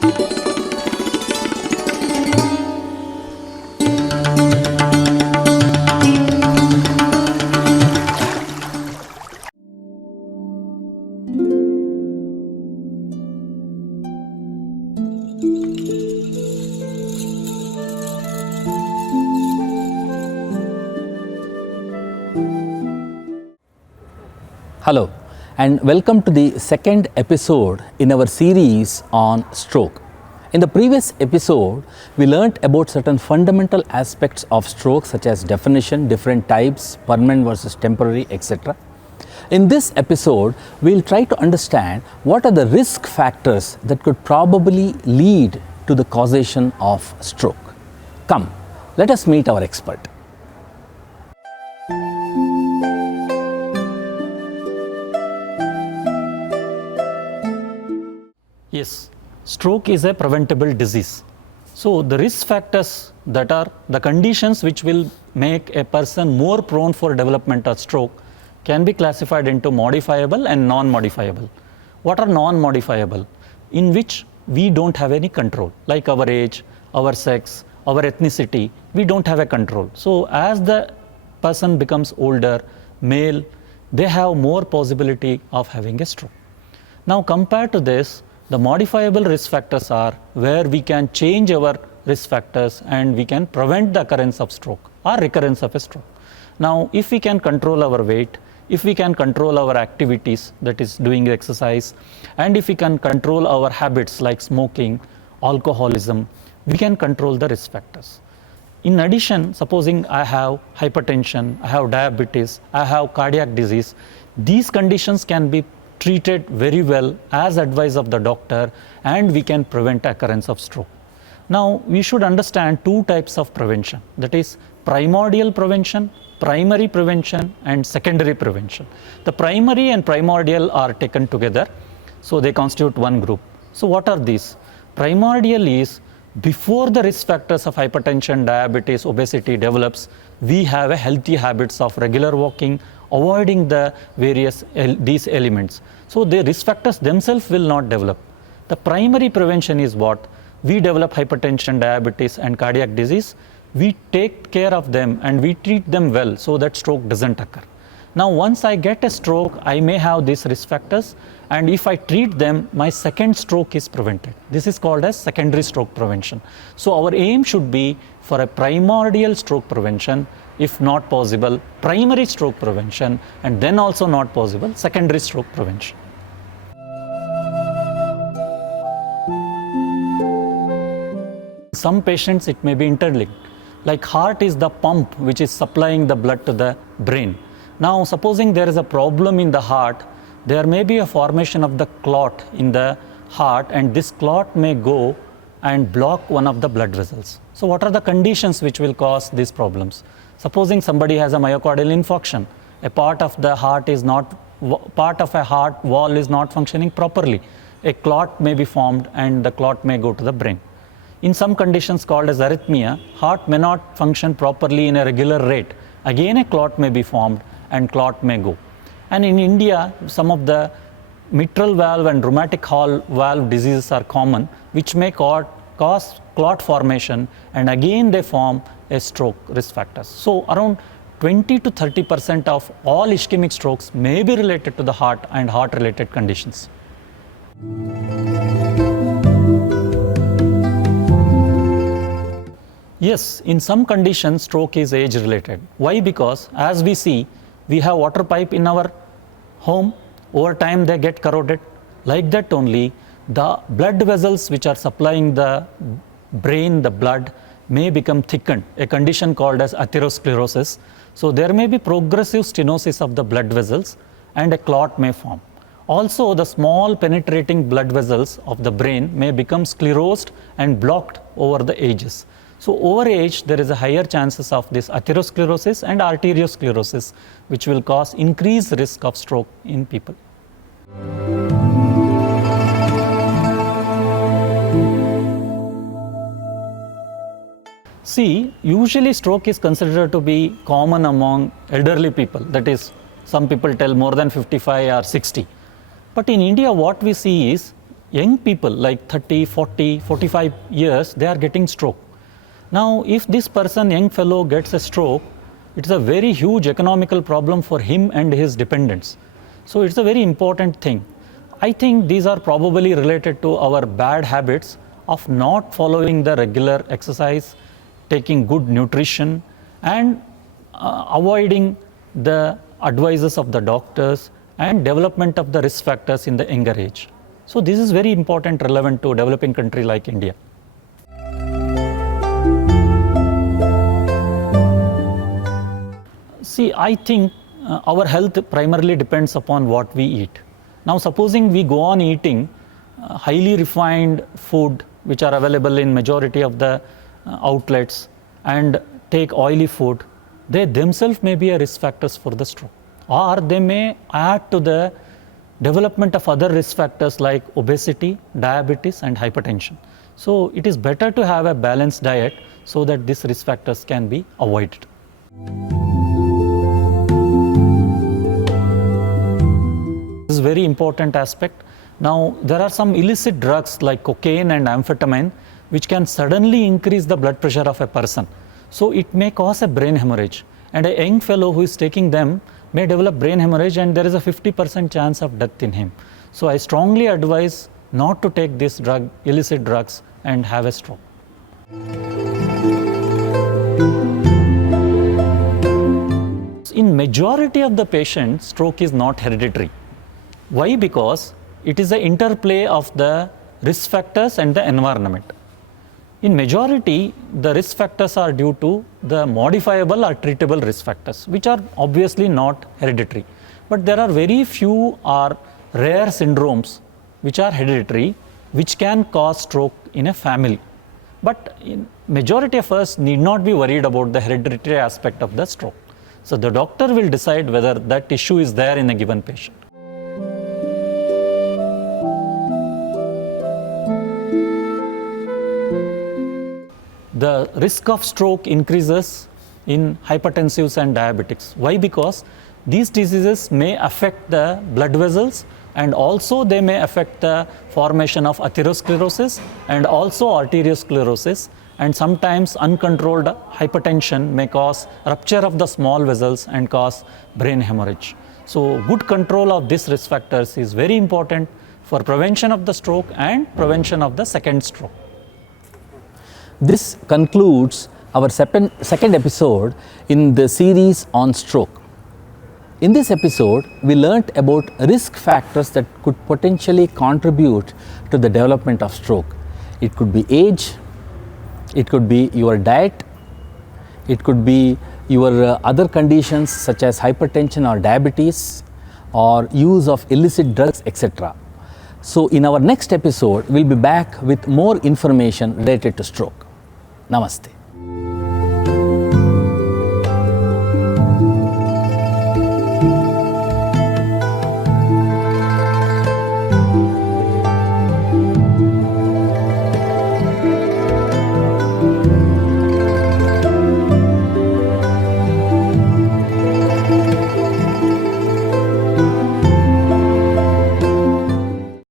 Hello and welcome to the second episode in our series on stroke. In the previous episode, we learnt about certain fundamental aspects of stroke such as definition, different types, permanent versus temporary, etc. In this episode, we will try to understand what are the risk factors that could probably lead to the causation of stroke. Come, let us meet our expert. Yes, stroke is a preventable disease. So the risk factors that are the conditions which will make a person more prone for development of stroke can be classified into modifiable and non-modifiable. What are non-modifiable? In which we don't have any control, like our age, our sex, our ethnicity, we don't have a control. So as the person becomes older, male, they have more possibility of having a stroke. Now compared to this, the modifiable risk factors are where we can change our risk factors and we can prevent the occurrence of stroke or recurrence of a stroke. Now, if we can control our weight, if we can control our activities, that is doing exercise, and if we can control our habits like smoking, alcoholism, we can control the risk factors. In addition, supposing I have hypertension, I have diabetes, I have cardiac disease, these conditions can be treated very well as advice of the doctor and we can prevent occurrence of stroke. Now we should understand two types of prevention, that is primordial prevention, primary prevention and secondary prevention. The primary and primordial are taken together, so they constitute one group. So what are these? Primordial is before the risk factors of hypertension, diabetes, obesity develops, we have a healthy habits of regular walking, avoiding the various these elements. So the risk factors themselves will not develop. The primary prevention is what? We develop hypertension, diabetes and cardiac disease. We take care of them and we treat them well so that stroke doesn't occur. Now once I get a stroke, I may have these risk factors, and if I treat them, my second stroke is prevented. This is called as secondary stroke prevention. So our aim should be for a primordial stroke prevention, if not possible, primary stroke prevention, and then also not possible, secondary stroke prevention. Some patients it may be interlinked, like heart is the pump which is supplying the blood to the brain. Now supposing there is a problem in the heart, there may be a formation of the clot in the heart, and this clot may go and block one of the blood vessels. So what are the conditions which will cause these problems? Supposing somebody has a myocardial infarction, a part of the heart is not, part of a heart wall is not functioning properly. A clot may be formed and the clot may go to the brain. In some conditions called as arrhythmia, heart may not function properly in a regular rate. Again a clot may be formed and clot may go. And in India, some of the mitral valve and rheumatic valve diseases are common, which may cause clot formation, and again they form a stroke risk factors. So around 20 to 30% of all ischemic strokes may be related to the heart and heart related conditions. Yes, in some conditions stroke is age related. Why? Because as we see, we have water pipe in our home, over time they get corroded. Like that only, the blood vessels which are supplying the brain, the blood, may become thickened, a condition called as atherosclerosis. So there may be progressive stenosis of the blood vessels and a clot may form. Also, the small penetrating blood vessels of the brain may become sclerosed and blocked over the ages. So over age, there is a higher chances of this atherosclerosis and arteriosclerosis, which will cause increased risk of stroke in people. See, usually stroke is considered to be common among elderly people. That is, some people tell more than 55 or 60. But in India, what we see is young people like 30, 40, 45 years, they are getting stroke. Now, if this person, young fellow, gets a stroke, it's a very huge economical problem for him and his dependents. So it's a very important thing. I think these are probably related to our bad habits of not following the regular exercise, taking good nutrition, and avoiding the advices of the doctors and development of the risk factors in the younger age. So this is very important, relevant to a developing country like India. See, I think our health primarily depends upon what we eat. Now, supposing we go on eating highly refined food which are available in majority of the outlets and take oily food, they themselves may be a risk factors for the stroke, or they may add to the development of other risk factors like obesity, diabetes and hypertension. So it is better to have a balanced diet so that these risk factors can be avoided. This is a very important aspect. Now, there are some illicit drugs like cocaine and amphetamine which can suddenly increase the blood pressure of a person. So it may cause a brain hemorrhage, and a young fellow who is taking them may develop brain hemorrhage, and there is a 50% chance of death in him. So I strongly advise not to take this drug, illicit drugs, and have a stroke. In majority of the patients, stroke is not hereditary. Why? Because it is the interplay of the risk factors and the environment. In majority, the risk factors are due to the modifiable or treatable risk factors, which are obviously not hereditary. But there are very few or rare syndromes which are hereditary, which can cause stroke in a family. But in majority of us need not be worried about the hereditary aspect of the stroke. So the doctor will decide whether that issue is there in a given patient. The risk of stroke increases in hypertensives and diabetics. Why? Because these diseases may affect the blood vessels, and also they may affect the formation of atherosclerosis and also arteriosclerosis, and sometimes uncontrolled hypertension may cause rupture of the small vessels and cause brain hemorrhage. So good control of these risk factors is very important for prevention of the stroke and prevention of the second stroke. This concludes our second episode in the series on stroke. In this episode, we learnt about risk factors that could potentially contribute to the development of stroke. It could be age, it could be your diet, it could be your other conditions such as hypertension or diabetes, or use of illicit drugs, etc. So in our next episode, we'll be back with more information related to stroke. Namaste.